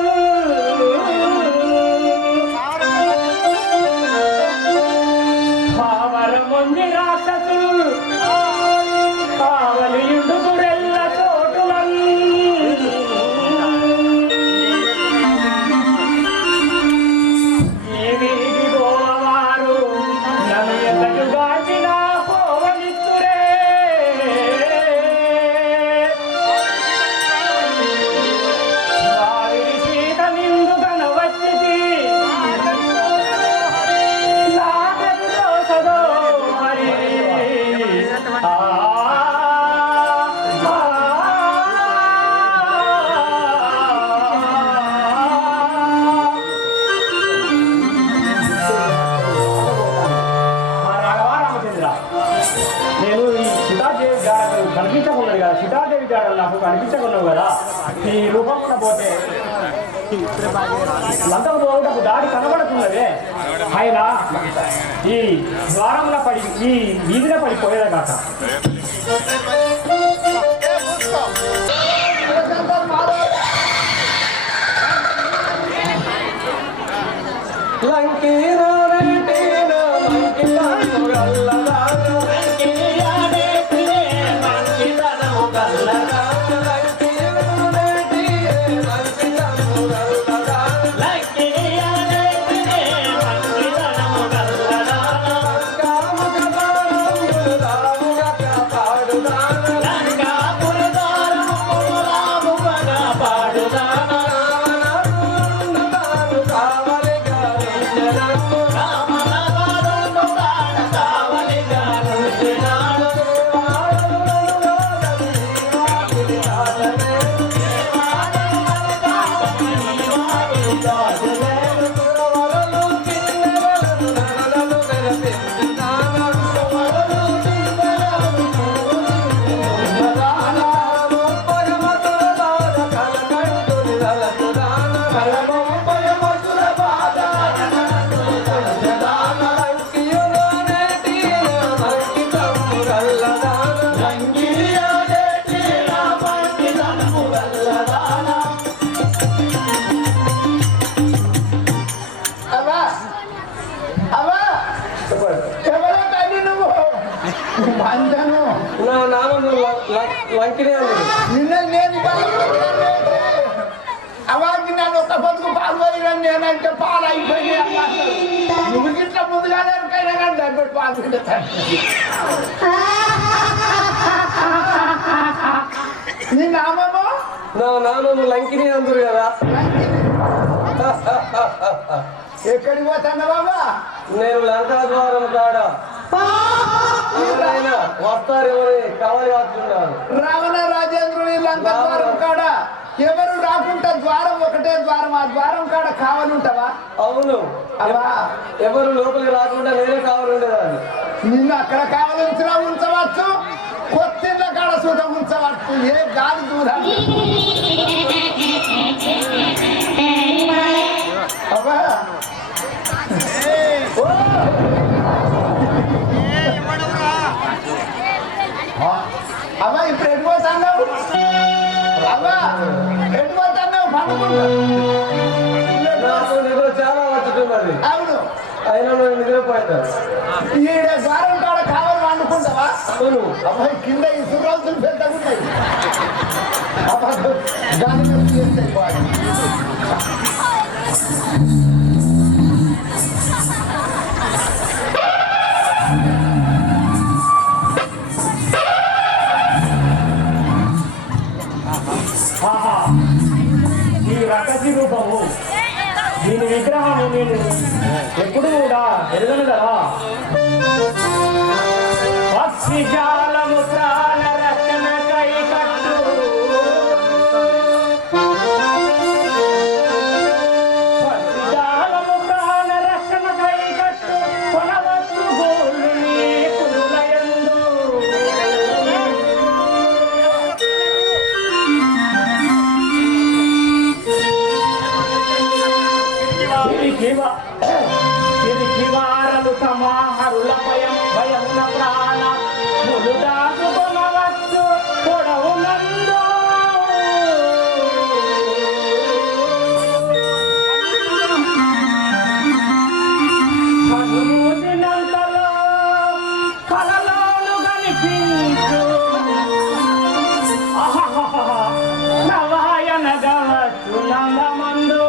పావరమొంది రాక్షసులు కావలియుడు గురెల్ల చోటులన్ ఈ వీధి గోవారు నన్ను ఎల్లయుగాచిన పోవనిత్తురే వారి సీత నిందుగన వచ్చితి నాకెంతో సదో హరి రామచంద్ర నేను ఈ సీతాదేవి జాడలు కనిపించకున్నది కదా సీతాదేవి జాడలు నాకు కనిపించకున్నావు కదా ఈ రూపంలో పోతే లంకకు పోవుటకు దారి కనబడుతున్నదే ఆయన ఈ ద్వారంలో పడి ఈ వీధిలో పడిపోయేదా కాక ఎవరో కానీ నువ్వు వందను నా నామము లంకిని అందరు నిన్న నేను అవాకి నేను ఒక్క బతుకు పాలు పోయినాను నేనంటే పాలు అయిపోయినాయి అన్నారు నువ్వు ఇట్లా ముందుగానే ఎక్కడైనా కానీ డబ్బు పాలు పిండుతాను నీ నామము నా నాన్నను లంకిని అందరు కదా. ఎక్కడికి పోతాను బాబా నేను లంకా ద్వారం కాడ ఎవరైనా వస్తారేమని కావాలి కాచున్నాను. రావణ రాజేంద్రుని లంక ద్వారం కాడ ఎవరు రాకుండా ద్వారం ఒకటే ద్వారం ఆ ద్వారం కాడ కావాలంటావా? అవును, అవా ఎవరు లోపలికి రాకుండా నేనే కావాలండేదాన్ని. నిన్ను అక్కడ కావాలంచినా ఉంచవచ్చు, కొత్తిళ్ళ కాడ సుధ ఉంచవచ్చు, ఏ గాలి దూరం అవా అవ్వ ఇప్పుడు ఎటు పోతున్నావు? అవ్వ ఎటు పోతున్నావు? నాకు నిద్ర చాలా వచ్చుతున్నది. అవును, అయినా నేను నిద్రపోయినాను. ఈడ ద్వారం కాడ కావాలి అనుకుంటావా? అవును. అబ్బాయి కింద ఈ సురాలు పెద్దగున్నాయి గాలి చేస్తాయి బాగా. ఈ రకసి రూపము దీని విగ్రహము నేను ఎప్పుడు కూడా ఎరగను కదా. పక్షి జాలము ప్రాణ రక్షణ కై కట్టు పక్షి జాలము ప్రాణ రక్షణ కై కట్టు కొనవచ్చు గోళ్ళు నీ కురులయందు. వారలు తమ హరుల భయమున ప్రాణ ములు దాచుకొనవచ్చు పొడవు నందు. కనుమూసినంతలో కలలోను కనిపించు నవాయన గవచ్చు నందమందు.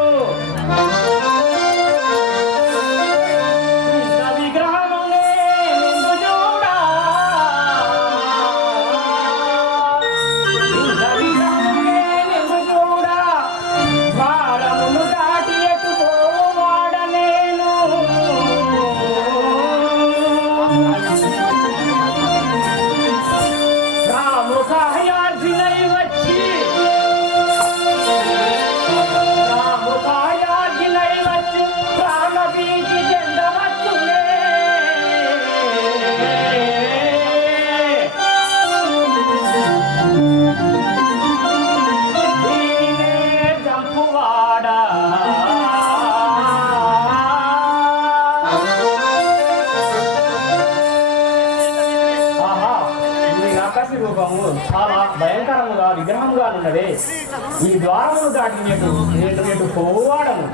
రూపము చాలా భయంకరముగా విగ్రహముగా ఉన్నదే. ఈ ద్వారమును దాటినట్టు నేను పోవాడము.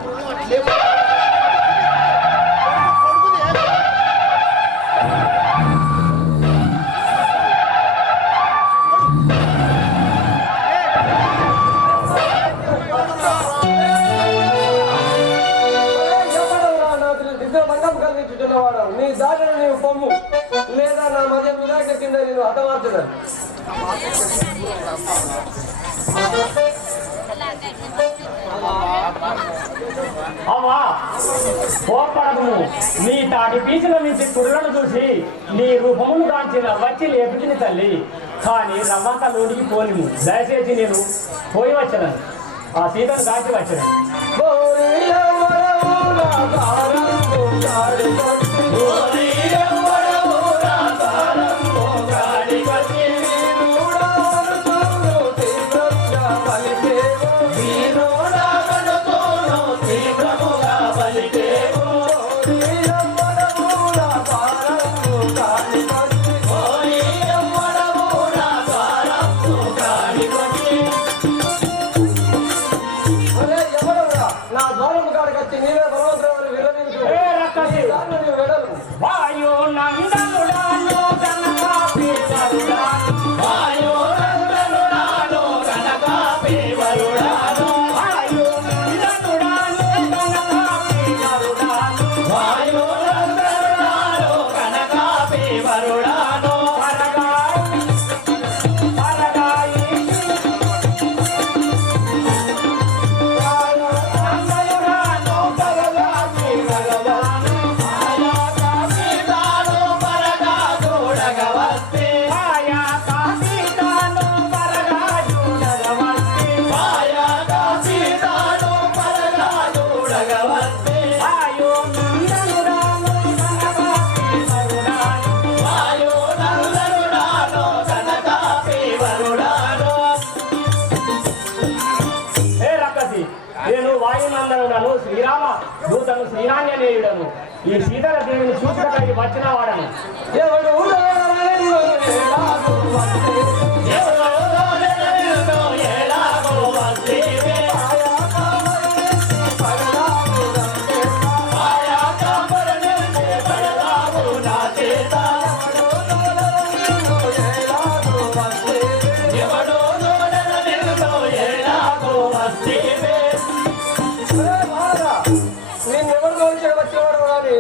నీ దారిని నీవు పొమ్ము, లేదా నా మధ్య వినాయక కింద నేను హతమార్చున్నాను. అవ్వా పోపడము, నీ తాటి పీచుల నుంచి కుర్రను చూసి నీ రూపమును దాల్చిన వచ్చి లేపుతుంది తల్లి. కానీ రవ్వంత లోనికి పోనిము, దయచేసి నేను పోయి వచ్చాను, ఆ సీతను దాచి వచ్చాను. నా ద్వారం కాడికి వచ్చి నీవే బలవంతుడు విరమించు. వా వాయునందనుడను శ్రీరామ దూతను శ్రీనాన్యనేయుడను ఈ సీతల దేవిని చూసుకటకి వచ్చిన వాడను.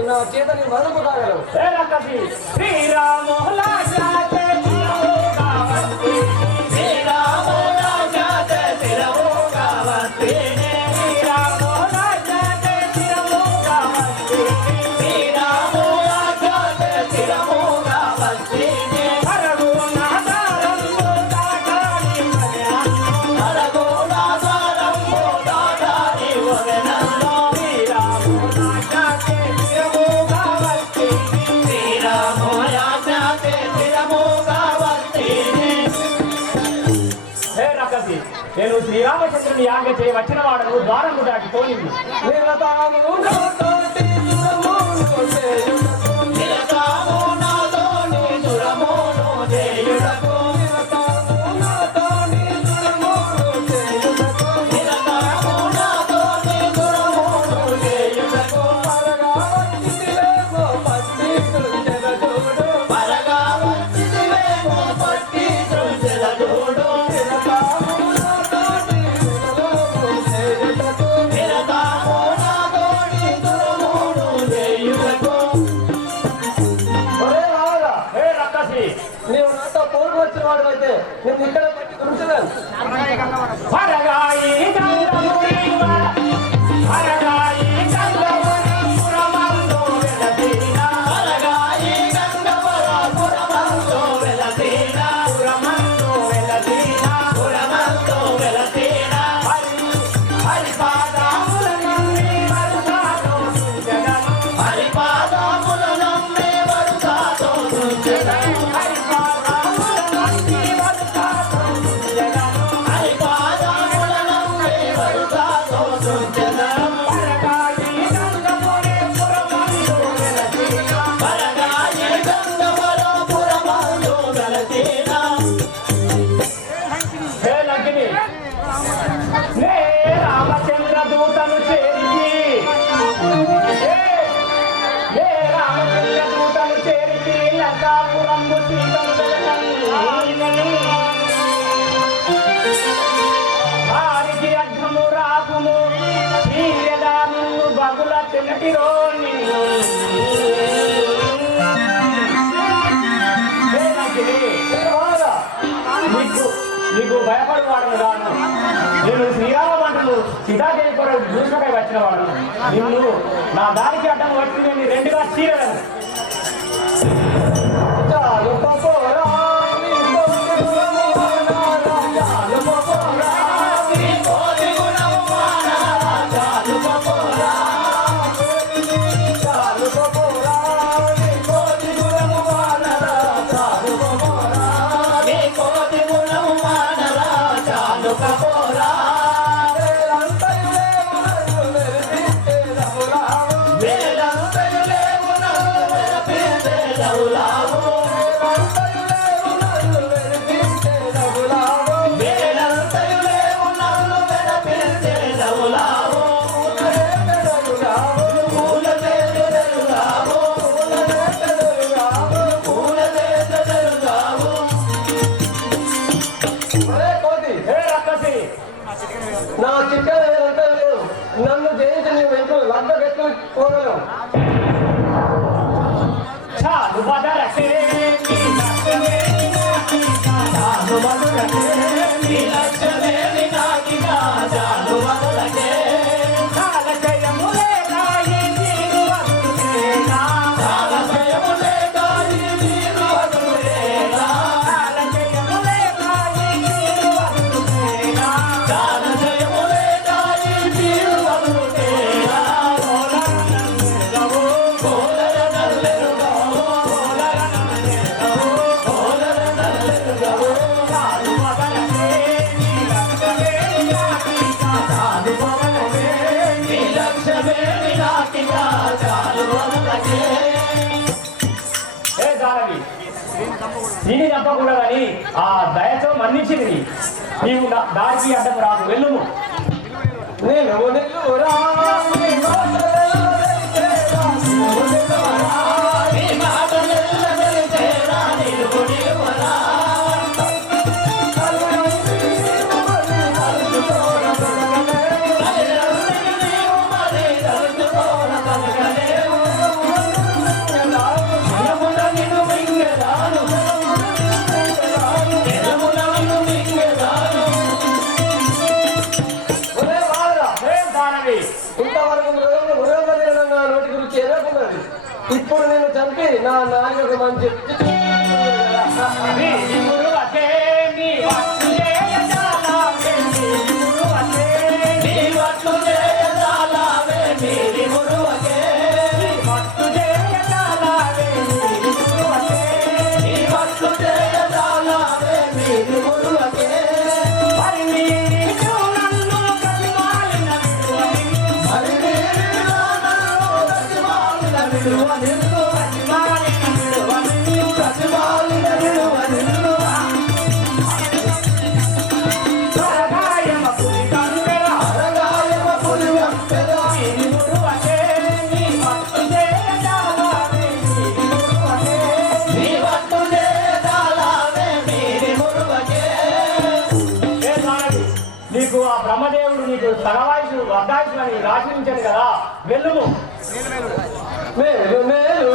నా చేతని మరపు కాగలవు. శ్రీరామ నేను శ్రీరామచంద్రుని యాగ చేయ వచ్చిన వాడను ద్వారము దాటి తోలింది. నీవు నాతో పోరు వచ్చిన వాడు అయితే నేను ఇక్కడ పెట్టి గురించలేను. నీకు భయపడి వాడను కాను. నేను శ్రీరామంటులు సీతాదేవి కొరకు దూషకై వచ్చిన వాడు. నిన్ను నా దారికి అడ్డం వచ్చి నేను రెండుగా చీరలను. నా చిక్కలు నన్ను జయించి నీ వెంట లబ్ధ పెట్టుకుని పోగలవు. చాలు బదరకే చాలు బదరకే ఏ జానవి దీన్ని తప్పకూడదని ఆ దయతో మన్నించింది. నీవు దారికి అడ్డం రాదు, వెళ్ళుము. నేను నిలువురా ఇప్పుడు నేను చంపి నా నాన్నకు మంచి నీకు ఆ బ్రహ్మదేవుడు నీకు సగవాయుసు అర్ధాయుసు అని రాసించాను కదా, వెళ్ళుము. మేలు మేలు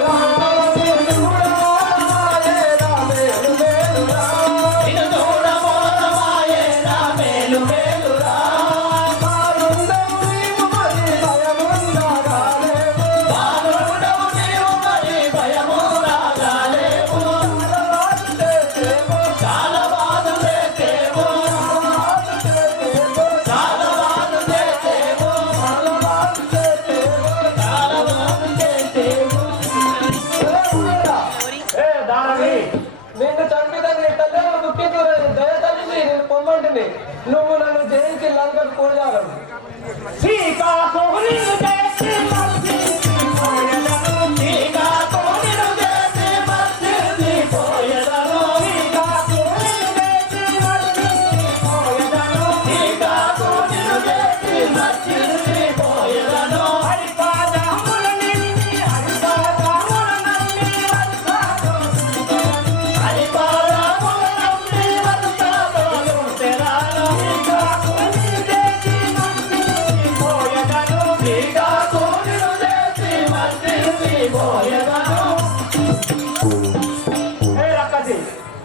నిన్ను చంపిదని తల్లి దుఃఖించుకుని దయతల్లి నేను పొమ్మంటిని. నువ్వు నన్ను జయించి లంకకు పోయాను.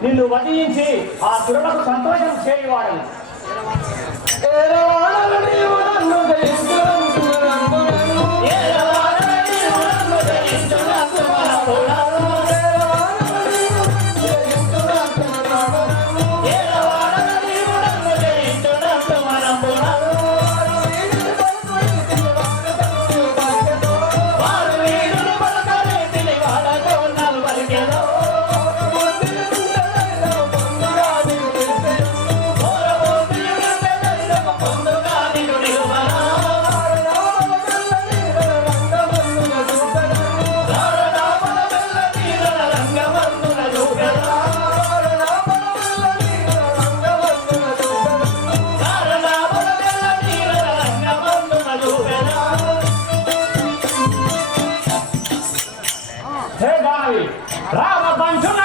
నిన్ను వధించి ఆ సురులకు సంతోషం చేయవాడు. రామ పంచుల